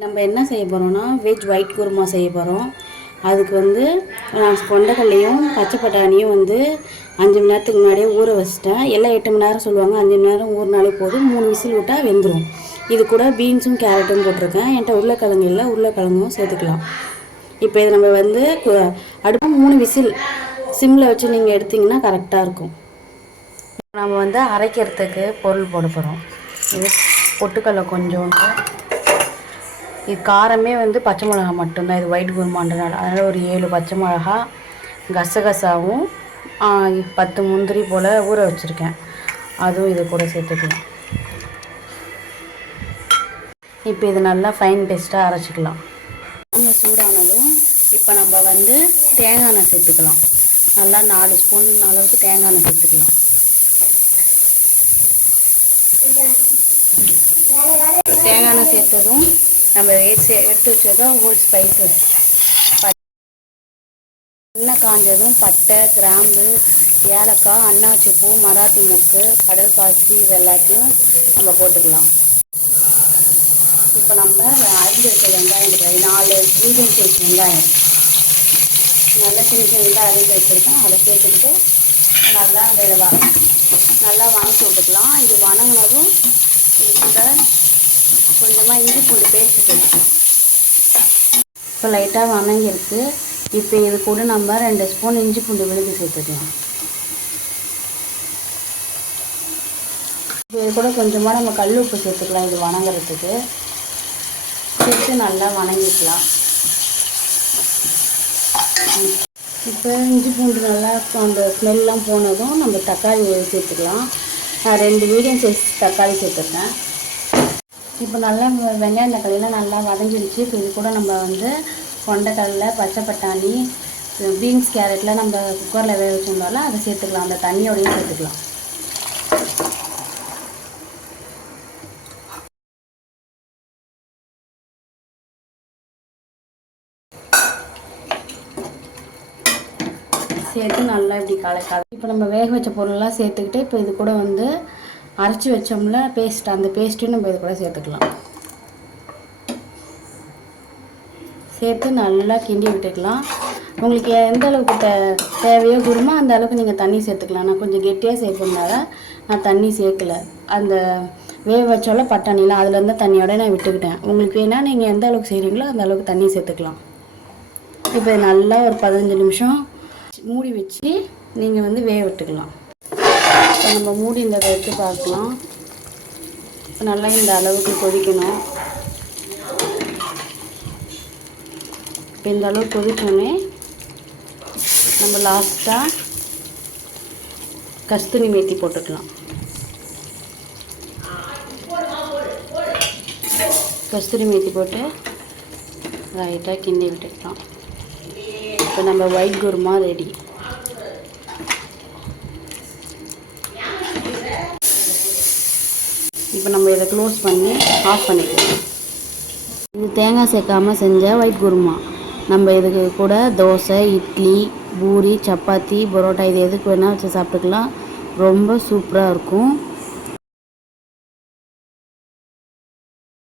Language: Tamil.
நம்ம என்ன செய்ய போகிறோம்னா வெஜ் ஒயிட் குருமா செய்ய போகிறோம். அதுக்கு வந்து நான் கொண்டக்கல்லையும் பச்சை பட்டாணியும் வந்து 5 மணி நேரத்துக்கு முன்னாடியே ஊற வச்சிட்டேன். எல்லாம் 8 மணி நேரம் சொல்லுவாங்க, 5 மணி நேரம் ஊறினாலே போதும். 3 விசில் விட்டால் வெந்துடும். இது கூட பீன்ஸும் கேரட்டும் போட்டிருக்கேன். என்கிட்ட உருளைக்கிழங்கு இல்லை, உருளைக்கிழங்கும் சேர்த்துக்கலாம். இப்போ இதை நம்ம வந்து அடுப்பு 3 விசில் சிம்மில் வச்சு நீங்கள் எடுத்திங்கன்னா கரெக்டாக இருக்கும். நம்ம வந்து அரைக்கிறதுக்கு பொருள் போட போகிறோம். இது பொட்டுக்கடலை கொஞ்சோண்டு, இது காரமே வந்து பச்சை மிளகா மட்டும்தான். இது ஒயிட் குருமான்றனால அதனால் ஒரு 7 பச்சை மிளகா, கசகசாவும் 10 முந்திரி போல் ஊற வச்சுருக்கேன், அதுவும் இது கூட சேர்த்துக்கலாம். இப்போ இது நல்லா ஃபைன் பேஸ்ட்டாக அரைச்சிக்கலாம். கொஞ்சம் சூடானதும் இப்போ நம்ம வந்து தேங்காய் எண்ணெய் சேர்த்துக்கலாம். நல்லா 4 ஸ்பூன் அளவுக்கு தேங்காய் எண்ணெய் சேர்த்துக்கலாம். தேங்காய் எண்ணெய் சேர்த்ததும் நம்ம எடுத்து வச்சதும் ஹோல் ஸ்பைசஸ் எண்ணெய் காஞ்சதும் பட்டை, கிராம்பு, ஏலக்காய், அன்னாச்சி பூ, மராத்தி மொக்கு, கடல் பாசி இது எல்லாத்தையும் நம்ம போட்டுக்கலாம். இப்போ நம்ம அரிஞ்சு வச்ச வெங்காயம் 4 மீடியம் சைஸ் வெங்காயம் நல்லா சின்ன சின்னதாக அரிஞ்சு வச்சுருக்கேன். அதை சேர்த்துக்கிட்டு நல்லா நல்லா வணக்கி விட்டுக்கலாம். இது வணங்கினதும் இது கூட கொஞ்சமாக இஞ்சி பூண்டு பேஸ்ட் சேர்த்துக்கலாம். இப்போ லைட்டாக வணங்கிருக்கு. இப்போ இது கூட நம்ம 2 ஸ்பூன் இஞ்சி பூண்டு விழுது சேர்த்துக்கலாம். இப்போ இது கூட கொஞ்சமாக நம்ம கல் உப்பு சேர்த்துக்கலாம். இது வணங்குறதுக்கு சேர்த்து நல்லா வணங்கிக்கலாம். இப்போ இஞ்சி பூண்டு நல்லா அந்த ஸ்மெல்லாம் போனதும் நம்ம தக்காளி சேர்த்துக்கலாம். நான் 2 மீடியம் சைஸ் தக்காளி சேர்த்துருக்கேன். இப்போ நல்லா வெங்காயம் தக்காளியெலாம் நல்லா வதங்கிடுச்சு. இப்போ இது கூட நம்ம வந்து கொண்டக்கடலை, பச்சை பட்டாணி, பீன்ஸ், கேரட்லாம் நம்ம குக்கரில் வேக வச்சுருந்தாலும் அதை சேர்த்துக்கலாம். அந்த தண்ணியோடையும் சேர்த்துக்கலாம். சேர்த்து நல்லா இப்படி காலை இப்போ நம்ம வேக வச்ச பொருளெல்லாம் சேர்த்துக்கிட்டு இப்போ இது கூட வந்து அரைச்சி வச்சோம்ல பேஸ்ட், அந்த பேஸ்ட்டையும் நம்ம இது கூட சேர்த்துக்கலாம். சேர்த்து நல்லா கிண்டி விட்டுக்கலாம். உங்களுக்கு எந்த அளவுக்கு தேவையோ குருமா அந்த அளவுக்கு நீங்கள் தண்ணி சேர்த்துக்கலாம். நான் கொஞ்சம் கெட்டியாக சேர்க்கறதுனால நான் தண்ணி சேர்க்கலை. அந்த வேக வச்சால பட்டாணிலாம் அதுலேருந்து தண்ணியோட நான் விட்டுக்கிட்டேன். உங்களுக்கு வேணால் நீங்கள் எந்த அளவுக்கு செய்கிறீங்களோ அந்த அளவுக்கு தண்ணி சேர்த்துக்கலாம். இப்போ நல்லா ஒரு 15 நிமிஷம் மூடி வச்சு நீங்கள் வந்து வேக விட்டுக்கலாம். இப்போ நம்ம மூடி இந்த எடுத்து பார்க்கலாம். இப்போ நல்லா இந்த அளவுக்கு கொதிக்கணும். இப்போ இந்த அளவுக்கு கொதிச்சோடனே நம்ம லாஸ்ட்டாக கஸ்தூரி மேத்தி போட்டுக்கலாம். கஸ்தூரி மேத்தி போட்டு லைட்டாக கிண்டி விட்டுக்கலாம். இப்போ நம்ம ஒயிட் குருமா ரெடி. இப்போ நம்ம இதை க்ளோஸ் பண்ணி ஆஃப் பண்ணிக்கலாம். இது தேங்காய் சேர்க்காமல் செஞ்ச ஒயிட் குருமா. நம்ம இதுக்கு கூட தோசை, இட்லி, பூரி, சப்பாத்தி, பரோட்டா இது எதுக்கு வேணால் வச்சு சாப்பிட்டுக்கலாம். ரொம்ப சூப்பராக இருக்கும்.